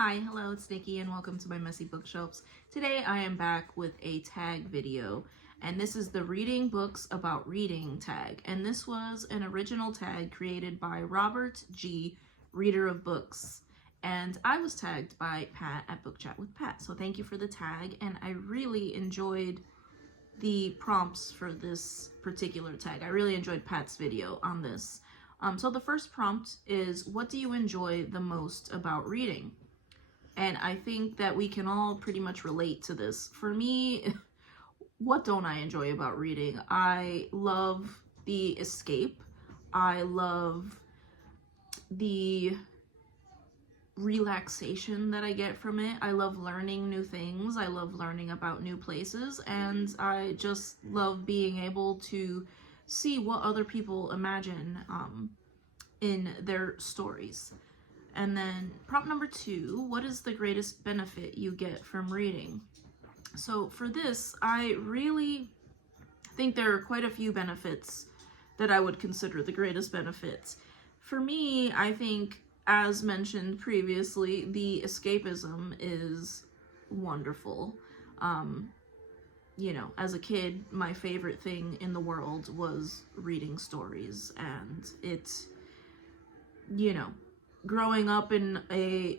Hi, hello, it's Nikki and welcome to my messy bookshelves. Today I am back with a tag video, and this is the Reading Books About Reading tag. And this was an original tag created by Robert G., Reader of Books. And I was tagged by Pat at Book Chat with Pat. So thank you for the tag, and I really enjoyed the prompts for this particular tag. I really enjoyed Pat's video on this. So the first prompt is, what do you enjoy the most about reading? And I think that we can all pretty much relate to this. For me, what don't I enjoy about reading? I love the escape. I love the relaxation that I get from it. I love learning new things. I love learning about new places. And I just love being able to see what other people imagine in their stories. And then prompt number 2, what is the greatest benefit you get from reading? So for this, I really think there are quite a few benefits that I would consider the greatest benefits. For me, I think, as mentioned previously, the escapism is wonderful. You know, as a kid, my favorite thing in the world was reading stories, and it's, you know, growing up in a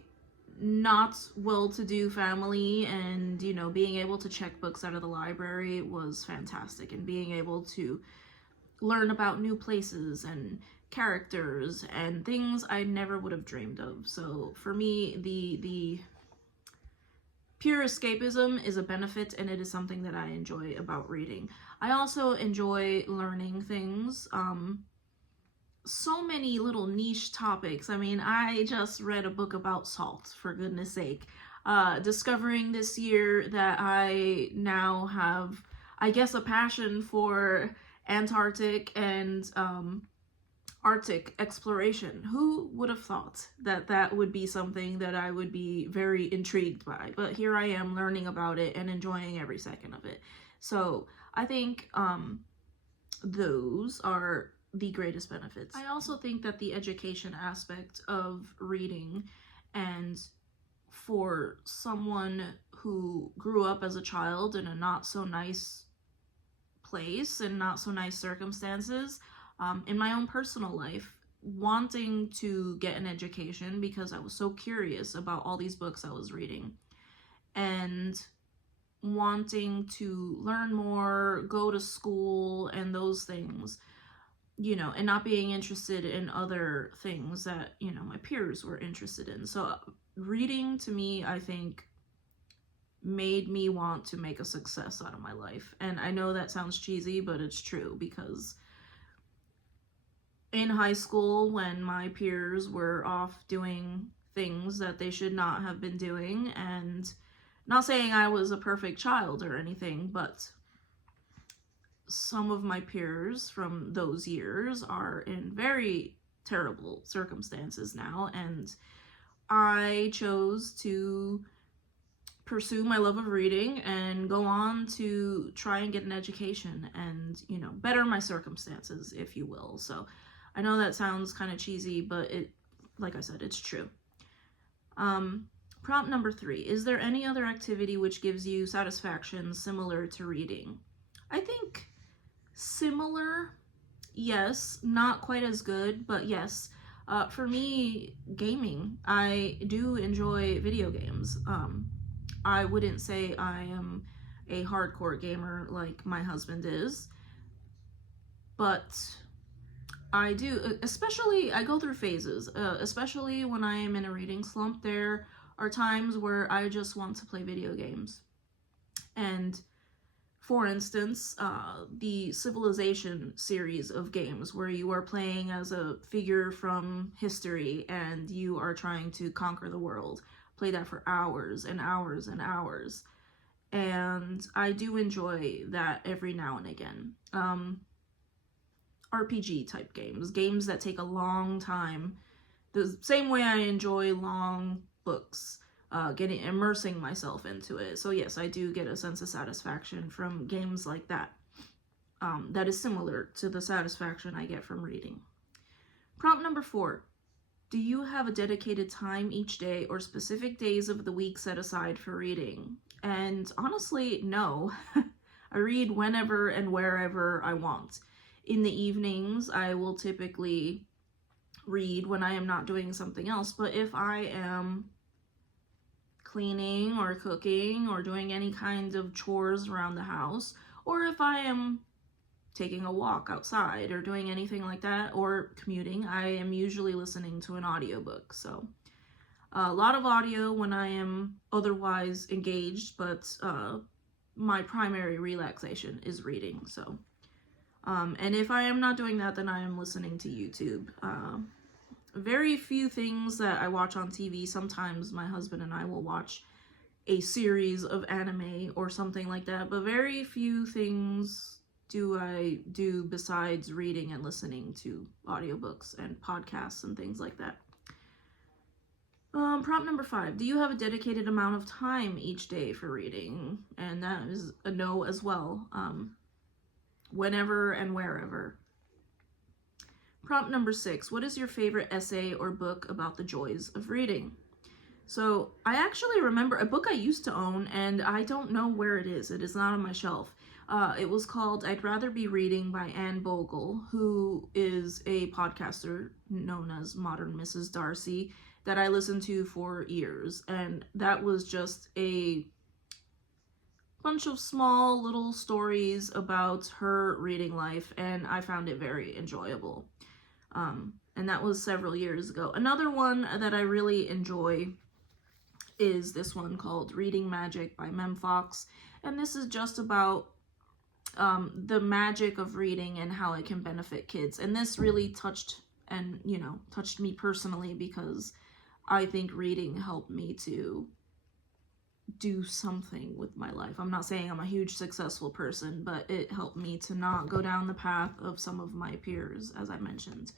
not well-to-do family and, you know, being able to check books out of the library was fantastic, and being able to learn about new places and characters and things I never would have dreamed of. So for me, the pure escapism is a benefit, and it is something that I enjoy about reading. I also enjoy learning things. So many little niche topics. I mean, I just read a book about salt, for goodness sake. Discovering this year that I now have, I guess, a passion for Antarctic and Arctic exploration. Who would have thought that that would be something that I would be very intrigued by? But here I am learning about it and enjoying every second of it. So I think those are the greatest benefits. I also think that the education aspect of reading, and for someone who grew up as a child in a not so nice place and not so nice circumstances, in my own personal life, wanting to get an education because I was so curious about all these books I was reading, and wanting to learn more, go to school and those things, you know, and not being interested in other things that, you know, my peers were interested in. So reading, to me, I think, made me want to make a success out of my life. And I know that sounds cheesy, but it's true, because in high school, when my peers were off doing things that they should not have been doing, and not saying I was a perfect child or anything, but some of my peers from those years are in very terrible circumstances now, and I chose to pursue my love of reading and go on to try and get an education and, you know, better my circumstances, if you will. So I know that sounds kind of cheesy, but it, like I said, it's true. Prompt number 3, is there any other activity which gives you satisfaction similar to reading? I think similar, yes, not quite as good, but yes. For me, gaming. I do enjoy video games. I wouldn't say I am a hardcore gamer like my husband is, but I do, especially, I go through phases, especially when I am in a reading slump. There are times where I just want to play video games. And for instance, the Civilization series of games, where you are playing as a figure from history and you are trying to conquer the world. Play that for hours and hours and hours. And I do enjoy that every now and again. RPG type games, games that take a long time, the same way I enjoy long books. Immersing myself into it. So yes, I do get a sense of satisfaction from games like that. That is similar to the satisfaction I get from reading. Prompt number 4. Do you have a dedicated time each day or specific days of the week set aside for reading? And honestly, no. I read whenever and wherever I want. In the evenings, I will typically read when I am not doing something else, but if I am cleaning or cooking or doing any kind of chores around the house, or if I am taking a walk outside or doing anything like that, or commuting, I am usually listening to an audiobook. So a lot of audio when I am otherwise engaged, but my primary relaxation is reading. So and if I am not doing that, then I am listening to YouTube. Very few things that I watch on TV. Sometimes my husband and I will watch a series of anime or something like that, but very few things do I do besides reading and listening to audiobooks and podcasts and things like that. Prompt number 5. Do you have a dedicated amount of time each day for reading? And that is a no as well. Whenever and wherever. Prompt number 6. What is your favorite essay or book about the joys of reading? So I actually remember a book I used to own, and I don't know where it is. It is not on my shelf. It was called I'd Rather Be Reading by Anne Bogle, who is a podcaster known as Modern Mrs. Darcy that I listened to for years. And that was just a bunch of small little stories about her reading life, and I found it very enjoyable. And that was several years ago. Another one that I really enjoy is this one called Reading Magic by Mem Fox. And this is just about the magic of reading and how it can benefit kids. And this really touched me personally, because I think reading helped me to do something with my life. I'm not saying I'm a huge successful person, but it helped me to not go down the path of some of my peers, as I mentioned.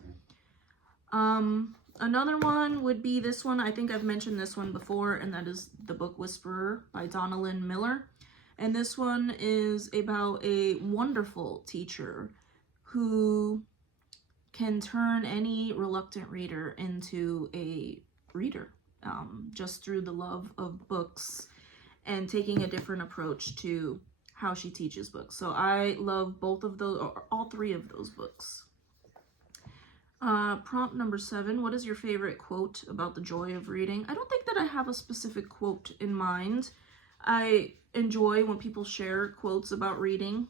Another one would be this one. I think I've mentioned this one before, and that is The Book Whisperer by Donna Lynn Miller. And this one is about a wonderful teacher who can turn any reluctant reader into a reader, just through the love of books and taking a different approach to how she teaches books. So I love both of those, or all 3 of those books. Prompt number 7. What is your favorite quote about the joy of reading? I don't think that I have a specific quote in mind. I enjoy when people share quotes about reading,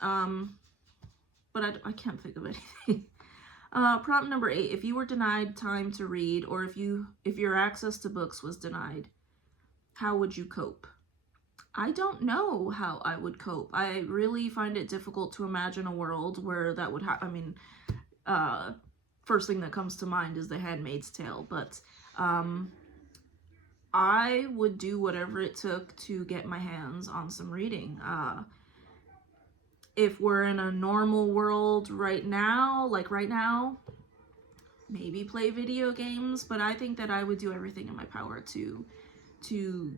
but I can't think of anything. Prompt number 8. If you were denied time to read, or if your access to books was denied, how would you cope? I don't know how I would cope. I really find it difficult to imagine a world where that would happen. First thing that comes to mind is The Handmaid's Tale, but I would do whatever it took to get my hands on some reading. If we're in a normal world right now, maybe play video games, but I think that I would do everything in my power to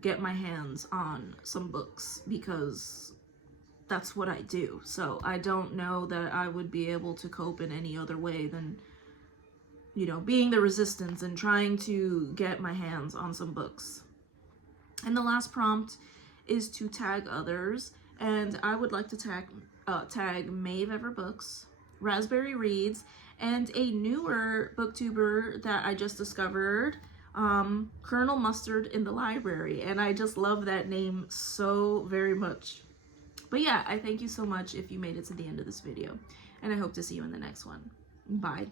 get my hands on some books, because that's what I do. So I don't know that I would be able to cope in any other way than, being the resistance and trying to get my hands on some books. And the last prompt is to tag others, and I would like to tag Maeve Ever Books, Raspberry Reads, and a newer booktuber that I just discovered, Colonel Mustard in the Library, and I just love that name so very much. But yeah, I thank you so much if you made it to the end of this video, and I hope to see you in the next one. Bye.